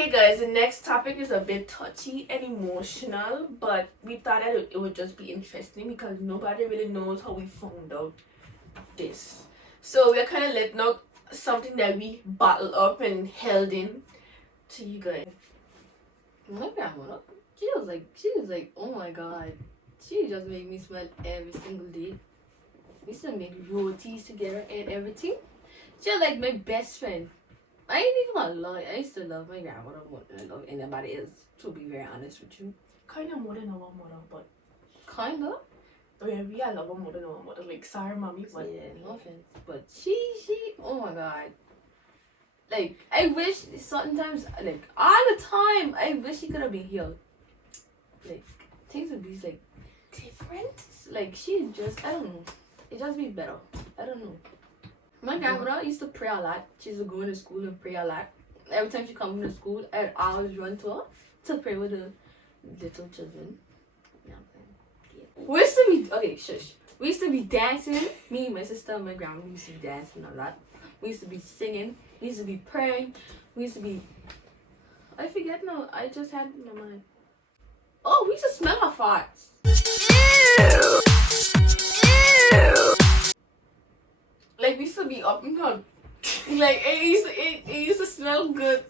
Okay, guys, the next topic is a bit touchy and emotional, but we thought that it would just be interesting because nobody really knows how we found out this. So we're kind of letting out something that we bottled up and held in to you guys. My grandma, she was like, oh my god, she just made me smile every single day. We used to make rotis together and everything. She was like my best friend. I ain't even gonna lie, I used to love my grandmother more than I love anybody else, to be very honest with you. Kind of more than our mother, but Kinda. yeah, we are love our mother than our mother. Like, sorry, mommy, but Yeah, no offense. But she, oh my god. Like, I wish sometimes, like, all the time, I wish she could have been here. Like, things would be, like, different. Like, she just, I don't know. It just be better. I don't know. My grandmother used to pray a lot. She used to go to school and pray a lot. Every time she come to school, I'd always run to her to pray with the little children. You know what I'm saying? We used to be, okay, shush. We used to be dancing. Me, my sister, and my grandma, we used to be dancing a lot. We used to be singing. We used to be praying. We used to be, I forget now. I just had it in my mind. Oh, we used to smell our farts. like we used to be up and down. Like it used to smell good.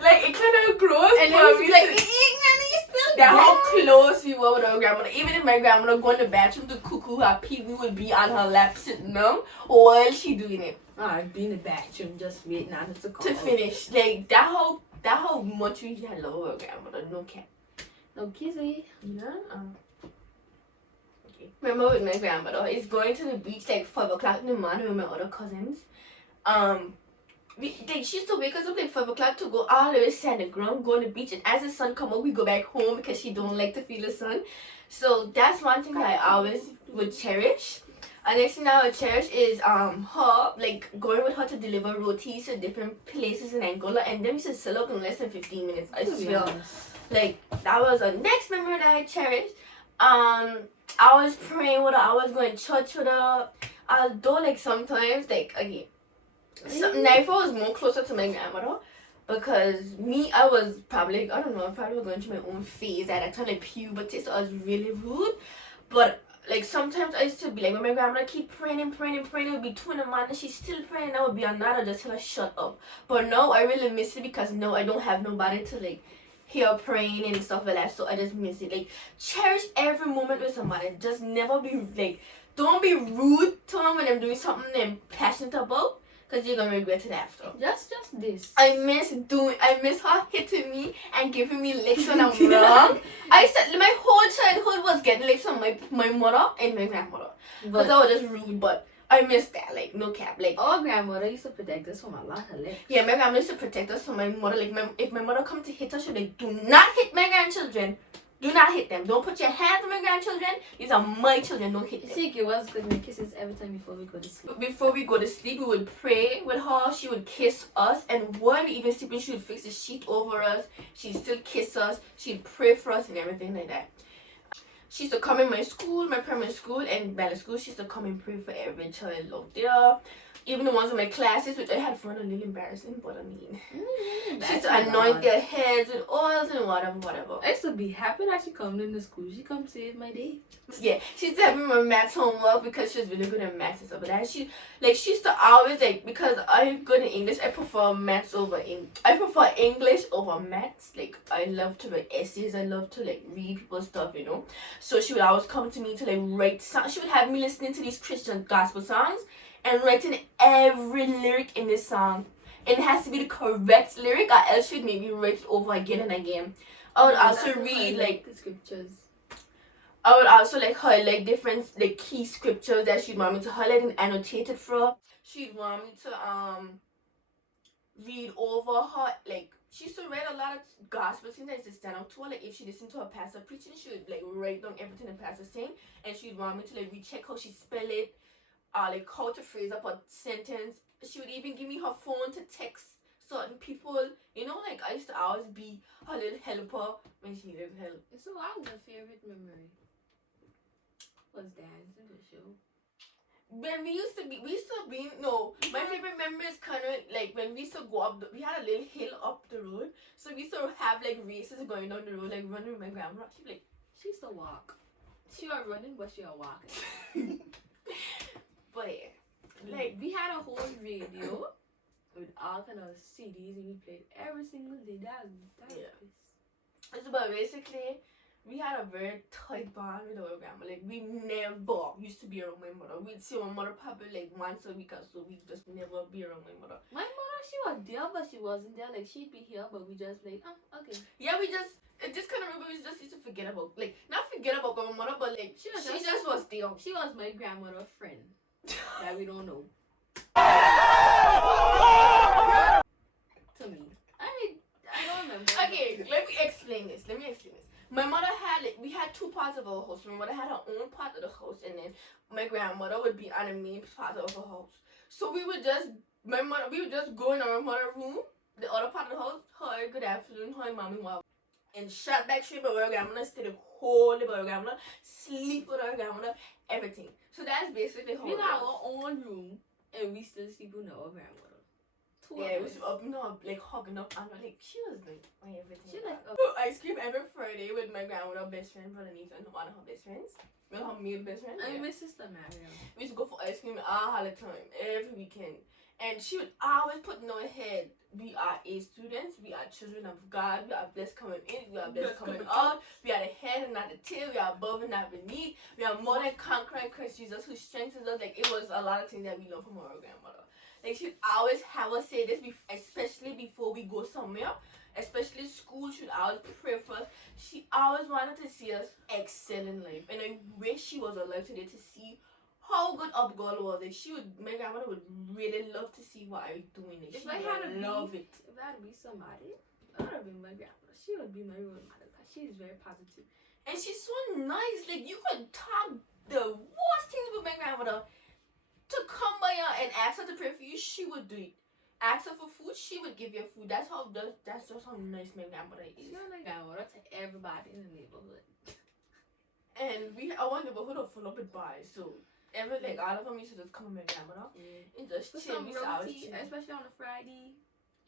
Like it kind of gross, And then but we we used to be used like, to- that how close we were with our grandmother. Even if my grandmother go in the bathroom to cuckoo her pee, we would be on her lap sitting down while she doing it I'd be in the bathroom just waiting on it to come to out. finish. Like that how much we had love our grandmother. No cap. No kissy. Yeah. Okay. Remember with my grandmother, it's going to the beach like 5 o'clock in the morning with my other cousins. She used to wake us up like 5 o'clock to go all the way stand the ground, go on the beach, and as the sun come up, we go back home because she don't like to feel the sun. So that's one thing that I always would cherish. And next thing I would cherish is her like going with her to deliver rotis to different places in Angola, and then we should sell out in less than 15 minutes. I swear. Like that was the next memory that I cherished. I was praying with her, I was going to church with her. Although like sometimes like okay. So, Naifa was more closer to my grandmother because me, I was probably, I don't know, I probably was going through my own phase at that time, like puberty, so I was really rude. But like sometimes I used to be like, when my grandmother keep praying and praying and praying, it would be 2 in the morning, she's still praying, and I would be another just tell her shut up. But now I really miss it because now I don't have nobody to like hear praying and stuff like that, so I just miss it. Like cherish every moment with somebody. Just never be like, don't be rude to them when I'm doing something they're passionate about. Because you're gonna regret it after. Just this. I miss her hitting me and giving me licks when I'm wrong. I said my whole childhood was getting licks from my mother and my grandmother. Because I was just rude, but I miss that, like no cap. Like our grandmother used to protect us from a lot of licks. yeah, my grandmother used to protect us from my mother. Like if my mother come to hit us, she'd like, do not hit my grandchildren. Do not hit them. Don't put your hands on my grandchildren. These are my children. Don't hit them. She gave us good kisses every time before we go to sleep. Before we go to sleep, we would pray with her. She would kiss us. And while we even sleeping, she would fix the sheet over us. She'd still kiss us. She'd pray for us and everything like that. She used to come in my school, my primary school and ballet school. She used to come and pray for every child out there. Even the ones in my classes, which I had found a little embarrassing, but I mean, she used to anoint their heads with oils and whatever. I used to be happy that she come into school. She come save my day. Yeah, she used to help me with my maths homework because she was really good at maths and stuff. But that she used to always like, because I'm good in English, I prefer maths over I prefer English over maths. Like I love to write essays. I love to like read people's stuff, you know. So she would always come to me to like write songs. She would have me listening to these Christian gospel songs and writing every lyric in this song. And it has to be the correct lyric, or else she'd maybe write it over again and again. I would also read like the scriptures. I would also like highlight different like key scriptures that she'd want me to highlight and annotate it for. She'd want me to read over her, like she used to read a lot of gospel things that used to stand out to her. Like if she listened to her pastor preaching, she would like write down everything the pastor's saying, and she'd want me to like recheck how she spell it, like how to phrase up a sentence. She would even give me her phone to text certain people, you know, like I used to always be her little helper when she needed help. So what was your favorite memory? Was dancing for sure. When my favorite memory is kind of like when we used to go up, we had a little have like races going down the road, like running with my grandma. She'd be like, She used to walk. She was running, but she was walking. but yeah, Like, we had a whole radio with all kind of CDs and we played every single day. That was Yeah. this. so but basically, we had a very tight bond with our grandma. Like we never used to be around my mother. We'd see my mother probably like once a week or so. We just never be around my mother. My mother, she was there, but she wasn't there. Like, she'd be here, but we just like, oh, okay. Yeah, it just kind of remember we just used to forget about, like, not forget about our mother, but like She she just was there. She was my grandmother's friend that we don't know. To me, I don't remember. Okay, let me explain this. My mother had, like, we had two parts of our house. My mother had her own part of the house, and then my grandmother would be on the main part of her house. So we would just go in our mother's room, the other part of the house. Hi, good afternoon. Hi, mommy, wow. And shut back straight by our grandmother, stay the whole day by our grandmother, sleep with our grandmother, everything. So that's basically how We it got was. our own room, and we still sleep with our grandmother. Yeah, it was up, like hugging up, and like she was like my everything. She like ice cream every Friday with my grandmother, best friend, brother Nathan, and one of her best friends. Well, her male best friend. and Yeah. my sister Mariam. We used to go for ice cream all the time, every weekend. And she would always put in our head, we are A students, we are children of God, we are blessed coming in, we are blessed coming out, we are the head and not the tail, we are above and not beneath, we are more than conquering Christ Jesus who strengthens us. Like, it was a lot of things that we learned from our grandmother. Like, she'd always have us say this, especially before we go somewhere, especially school. She'd always pray for us. She always wanted to see us excel in life, and I wish she was alive today to see how good up girl was. Like, my grandmother would really love to see what I was doing. Like, If she I had would to love it. If I had to be somebody, I would have been my grandmother. She would be my role model because she is very positive. And she's so nice. Like, you could talk the worst things with my grandmother. To come by her and ask her to pray for you, she would do it. Ask her for food, she would give you food. That's just how nice my grandmother is. She's like grandmother to everybody in the neighborhood. And our neighborhood are full up with boys, so all of them used to just come with my grandmother and just For chill. some We used to always roti, chill. especially on a Friday.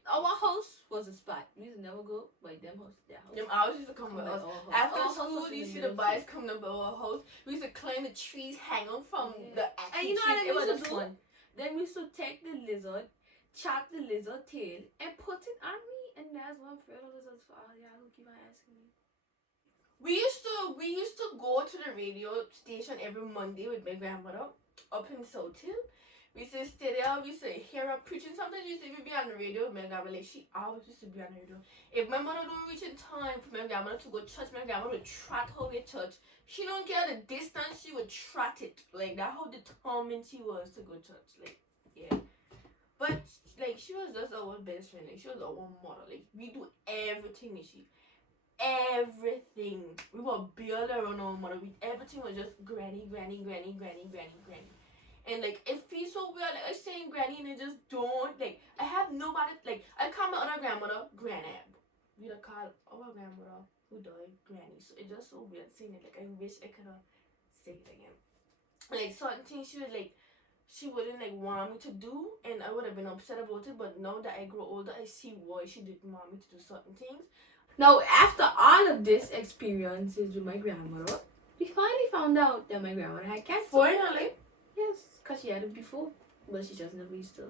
Our house was a spot. We used to never go by them house, their house. Them always used to come with Like us. our house. After Our house school, was in you the see the middle, boys too. coming up to our house. We used to climb the trees, hang on from Yeah. the active And you know trees. what It was they just used to do? fun. Then we used to take the lizard, chop the lizard tail, and put it on me. And that's one for the lizards for all y'all who keep on asking me. We used to go to the radio station every Monday with my grandmother up in South Hill. We used to stay there. We used to hear her preaching. Sometimes we used to be on the radio with my grandmother. Like, she always used to be on the radio. If my mother don't reach in time for my grandmother to go to church, my grandmother would trot her to church. She don't care the distance. She would trot it. Like, that's how determined she was to go to church. Like, yeah. But like, she was just our best friend. Like, she was our mother. Like, we do everything with she. Everything. We were built around our mother. Everything was just granny. And like, it feels so weird. Like, I'm saying granny and I just don't, like, I have nobody, like, I call my other grandmother Granab. We don't call our grandmother who died Granny. So it's just so weird saying it. Like, I wish I could have said it again. Like, certain things she wouldn't like want me to do, and I would have been upset about it. But now that I grow older, I see why she didn't want me to do certain things. Now, after all of this experiences with my grandmother, we finally found out that my grandmother had cancer. Finally. Yes, because she had it before, but she just never used to.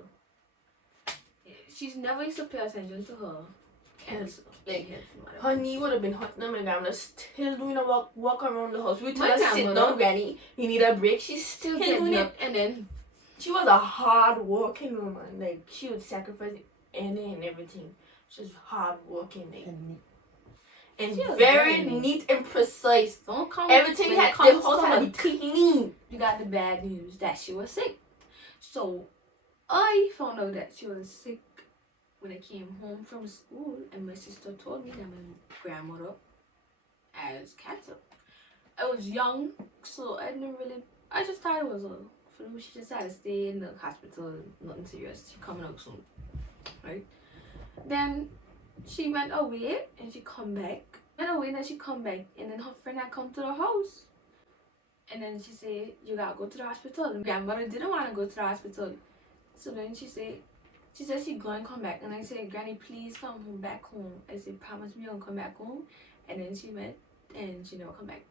Yeah, she's never used to pay attention to her cancer. Like, Health. her knee would have been hurting her. My grandmother still doing a walk around the house. We tell My her, sit grandmother- down, Granny. You need a break. She's still doing Getting it. up and then She was a hard working woman. Like, she would sacrifice any and everything. She was hard working, like, and She was very very neat. neat and precise. don't come. Everything when had it the comes house to had her to be clean. you got the bad news that she was sick. So I found out that she was sick when I came home from school, and my sister told me that my grandmother has cancer. I was young, so I just thought it was a flu. She just had to stay in the hospital, nothing serious. She coming out soon, right? Then she went away and she come back. Went away and then she come back, and then her friend had come to the house. And then she said, you gotta go to the hospital. And grandmother didn't want to go to the hospital. So then she said, She said she going to come back, and I said, Granny, please come home back home. I said, promise me I'll come back home. And then she went, and she never come back.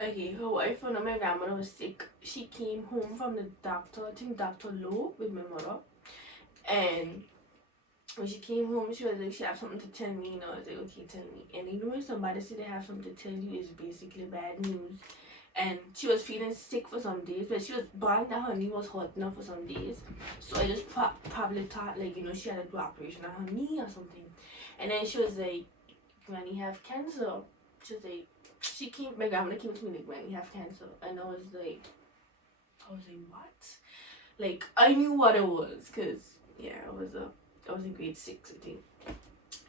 Okay, her wife found out my grandmother was sick. She came home from the doctor, I think Dr. Lowe, with my mother. And when she came home, she was like, she have something to tell me. And I was like, okay, tell me. And you know when somebody say they have something to tell you, it's basically bad news. And she was feeling sick for some days, but she was born that her knee was hurting her for some days. So I just probably thought, like, you know, she had to do operation on her knee or something. And then she was like, Granny have cancer. She was like, my grandmother came to me like, Granny have cancer. And I was like, what? Like, I knew what it was, because, yeah, I was in grade 6, I think.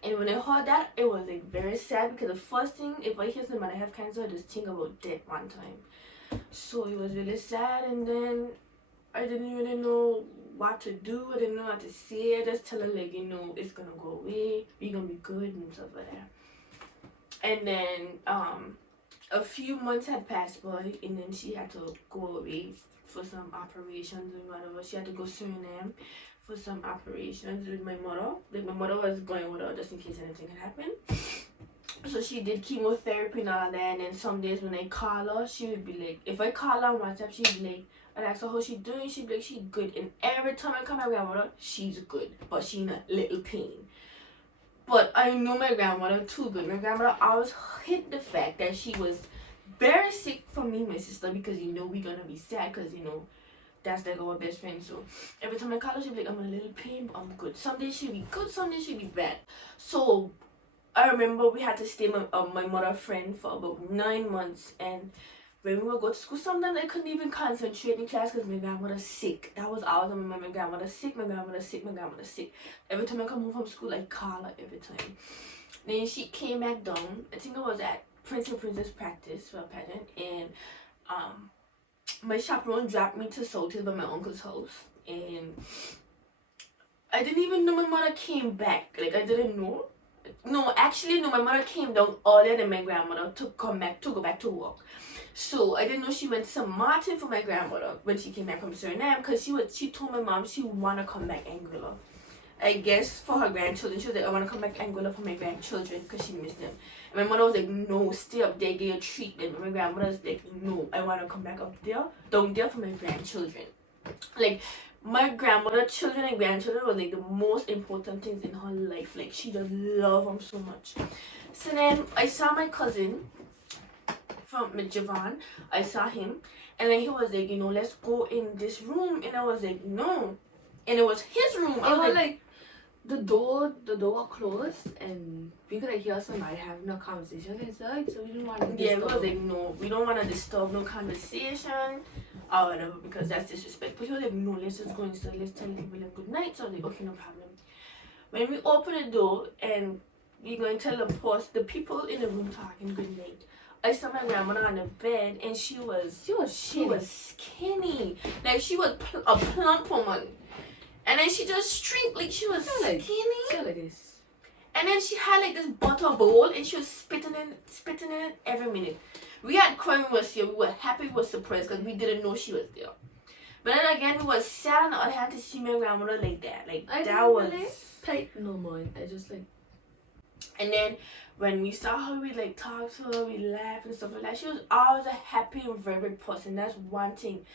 And when I heard that, it was like very sad, because the first thing, if I hear somebody have cancer, I just think about death one time. So it was really sad, and then I didn't really know what to do. I didn't know what to say. I just tell her, like, you know, it's gonna go away, we're gonna be good and stuff like that. And then a few months had passed by, and then she had to go away for some operations and whatever. She had to go Suriname for some operations with my mother. Like, my mother was going with her just in case anything had happened. So she did chemotherapy and all that. And then some days when I call her, she would be like, if I call her on WhatsApp, she'd be like, I'd ask her how she doing. She'd be like, she good. And every time I call my grandmother, she's good, but she in a little pain. But I know my grandmother too good. My grandmother always hid the fact that she was very sick for me and my sister, because, you know, we're gonna be sad, because, you know, that's like our best friend. So every time I call her, she'll be like, I'm in a little pain, but I'm good. Some days she'll be good, some days she'll be bad. So I remember we had to stay with my mother's friend for about 9 months. And when we would go to school, sometimes I couldn't even concentrate in class because my grandmother's sick. That was always my grandmother's sick, my grandmother's sick, my grandmother's sick. Every time I come home from school, I call her every time. Then she came back down. I think I was at Prince and Princess practice for a pageant. And my chaperone dropped me to South Hill by my uncle's house. And I didn't even know my mother came back. Like, I didn't know. No, actually, no, my mother came down earlier than my grandmother to go back to work. So I didn't know she went to St. Martin for my grandmother when she came back from Suriname, because she told my mom she want to come back Anguilla. I guess for her grandchildren. She was like, I want to come back Anguilla for my grandchildren because she missed them. And my mother was like, no, stay up there, get your treatment. And my grandmother was like, no, I want to come back up there, down there for my grandchildren. Like, my grandmother, children and grandchildren were like the most important things in her life. Like, she just loved them so much. So then I saw my cousin from Javon. I saw him, and then he was like, you know, let's go in this room. And I was like, no. And it was his room. I was like, the door was closed, and we could hear somebody having a conversation inside, so we didn't want to disturb. Yeah, we was like, no, we don't want to disturb no conversation or whatever, because that's disrespectful. He was like, no, let's just go inside, let's tell people like good night. So I was like, okay, no problem. When we open the door and we're going to tell the people in the room talking good night, I saw my grandmother on the bed, and she was skinny. Like, she was a plump woman. And then she just shrink, like she was skinny. Like this. And then she had like this butter bowl, and she was spitting in it every minute. We had cried when we was here. We were happy, we were surprised, because we didn't know she was there. But then again, we were sad on the other hand to see my grandmother like that. Like, that was... really pay no mind. I just like... And then when we saw her, we like talked to her, we laughed and stuff like that. She was always a happy and vibrant person. That's one thing